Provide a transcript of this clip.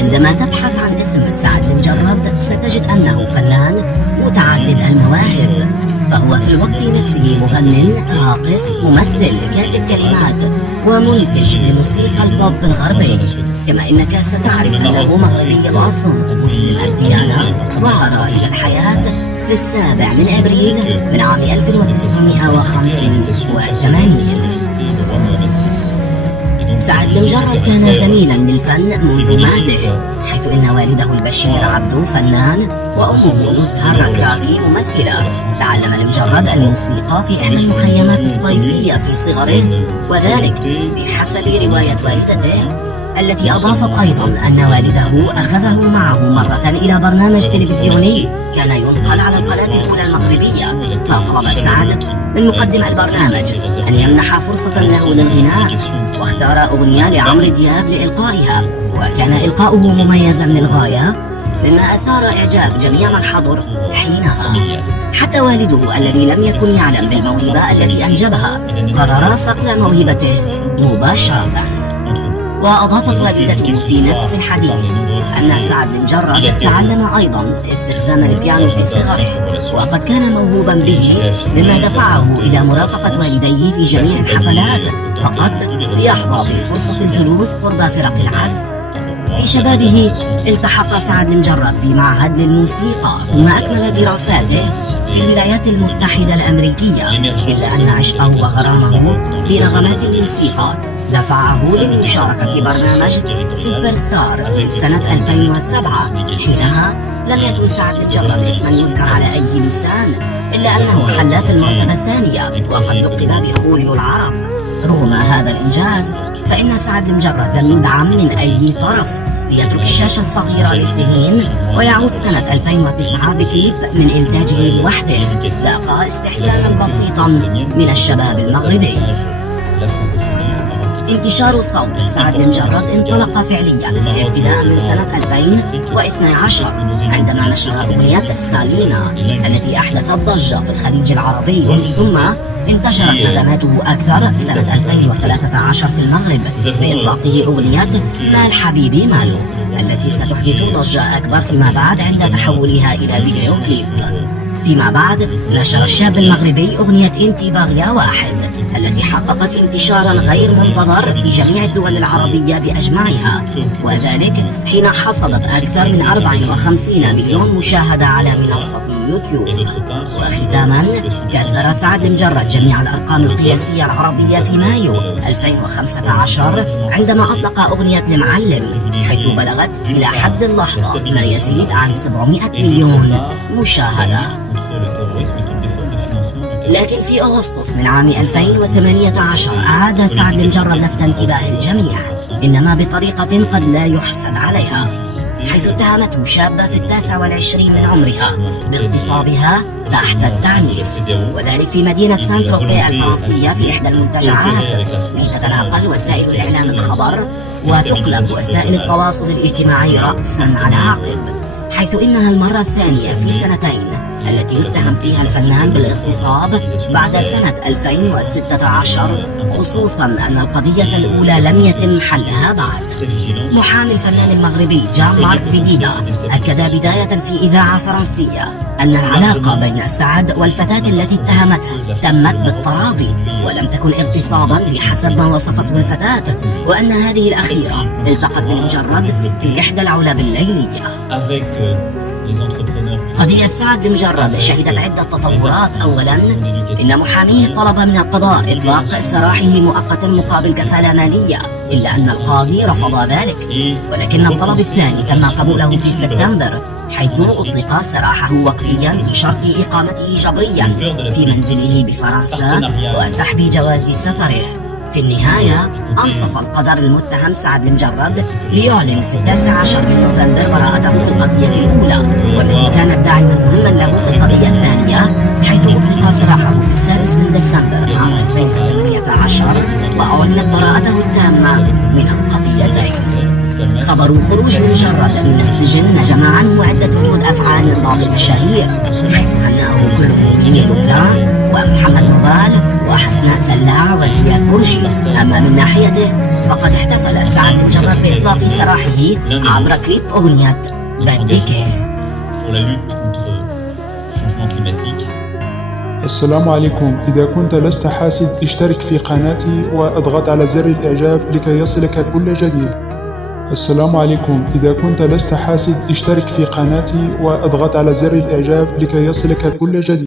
عندما تبحث عن اسم سعد المجرد ستجد أنه فنان متعدد المواهب، فهو في الوقت نفسه مغنٍ، راقص، ممثل، كاتب كلمات، ومنتج لموسيقى البوب الغربي. كما إنك ستعرف أنه مغربي الأصل، مسلم الديانة، ظهر إلى الحياة في 7 أبريل من عام 1985. سعد المجرد كان زميلا للفن منذ مهده، حيث إن والده البشير عبدو فنان وأمه نزهة الركراكي ممثلة. تعلم المجرد الموسيقى في إحدى المخيمات الصيفية في صغره، وذلك بحسب رواية والدته، التي أضافت أيضا أن والده أخذه معه مرة إلى برنامج تلفزيوني كان ينقل على القناة الأولى المغربية. فطلب سعد من مقدم البرنامج أن يمنح فرصة له للغناء، واختار أغنية لعمرو دياب لإلقائها، وكان إلقاؤه مميزا للغاية، مما أثار إعجاب جميع من حضر حينها. حتى والده الذي لم يكن يعلم بالموهبة التي أنجبها قرر صقل موهبته مباشرة. وأضافت والدته في نفس الحديث أن سعد المجرد تعلم أيضا استخدام البيانو في صغره، وقد كان موهوبا به، مما دفعه إلى مرافقة والديه في جميع الحفلات فقط ليحظى بفرصة الجلوس قرب فرق العزف. في شبابه التحق سعد المجرد بمعهد للموسيقى، ثم أكمل دراساته في الولايات المتحدة الأمريكية، إلا أن عشقه وغرامه بنغمات الموسيقى دفعه للمشاركة في برنامج سوبر ستار سنة 2007. حينها لم يكن سعد المجرد اسما يذكر على أي لسان، إلا أنه حل في المرتبة الثانية وقد لقب بخوليو العرب. رغم هذا الإنجاز فإن سعد المجرد لم يدعم من أي طرف ليترك الشاشة الصغيرة لسنين، ويعود سنة 2009 بكليب من إنتاجه لوحده لاقى استحسانا بسيطا من الشباب المغربي. انتشار صوت سعد المجرد انطلق فعليا ابتداء من سنة 2012 عندما نشر أغنية سالينا التي أحدثت ضجة في الخليج العربي، ثم انتشرت نغماته أكثر سنة 2013 في المغرب بإطلاقه أغنية مال حبيبي مالو، التي ستحدث ضجة أكبر فيما بعد عند تحولها إلى فيديو كليب. فيما بعد نشر الشاب المغربي أغنية انتي باغية واحد، التي حققت انتشارا غير منتظر في جميع الدول العربية بأجمعها، وذلك حين حصدت أكثر من 54 مليون مشاهدة على منصة يوتيوب. وختاما كسر سعد المجرد جميع الأرقام القياسية العربية في مايو 2015 عندما أطلق أغنية المعلم، حيث بلغت إلى حد اللحظة ما يزيد عن 700 مليون مشاهدة. لكن في أغسطس من عام 2018 أعاد سعد المجرد لفت انتباه الجميع، إنما بطريقة قد لا يحسد عليها، حيث اتهمته شابة في 29 من عمرها باغتصابها تحت التعنيف، وذلك في مدينة سان تروبي الفرنسية في إحدى المنتجعات، لتتناقل وسائل الإعلام الخبر وتقلب وسائل التواصل الاجتماعي رأسا على عقب، حيث إنها المرة الثانية في سنتين التي يتهم فيها الفنان بالاغتصاب بعد سنة 2016، خصوصا أن القضية الأولى لم يتم حلها بعد. محامي الفنان المغربي جان مارك فيديدا أكد بداية في إذاعة فرنسية أن العلاقة بين سعد والفتاة التي اتهمته تمت بالتراضي ولم تكن اغتصابا بحسب ما وصفته الفتاة، وأن هذه الأخيرة التقت بالمجرد في إحدى العلب الليلية. قضية سعد المجرد شهدت عدة تطورات. أولا، إن محاميه طلب من القضاء إطلاق سراحه مؤقتا مقابل كفالة مالية، إلا أن القاضي رفض ذلك، ولكن الطلب الثاني تم قبوله في سبتمبر، حيث أطلق سراحه وقتيا بشرط إقامته جبريا في منزله بفرنسا وسحب جواز سفره. في النهاية أنصف القدر المتهم سعد المجرد ليعلن في 19 من نوفمبر براءته في القضية الأولى، والتي كانت داعما مهما له في القضية الثانية، حيث أطلق سراحه في 6 من ديسمبر عام 2018 وأعلنت براءته التامة من القضيتين. خبر خروج المجرد من السجن نجم عنه عدة ردود أفعال من بعض المشاهير، حيث هنأه كلهم من لبنان ومحمد نوبال وحسناء سلاع وزياد برجي. أما من ناحيته فقد احتفل سعد المجرد بإطلاق سراحه عبر كليب أغنية بنديكي. السلام عليكم. إذا كنت لست حاسد اشترك في قناتي واضغط على زر الإعجاب لكي يصلك كل جديد. السلام عليكم. إذا كنت لست حاسد اشترك في قناتي واضغط على زر الإعجاب لكي يصلك كل جديد.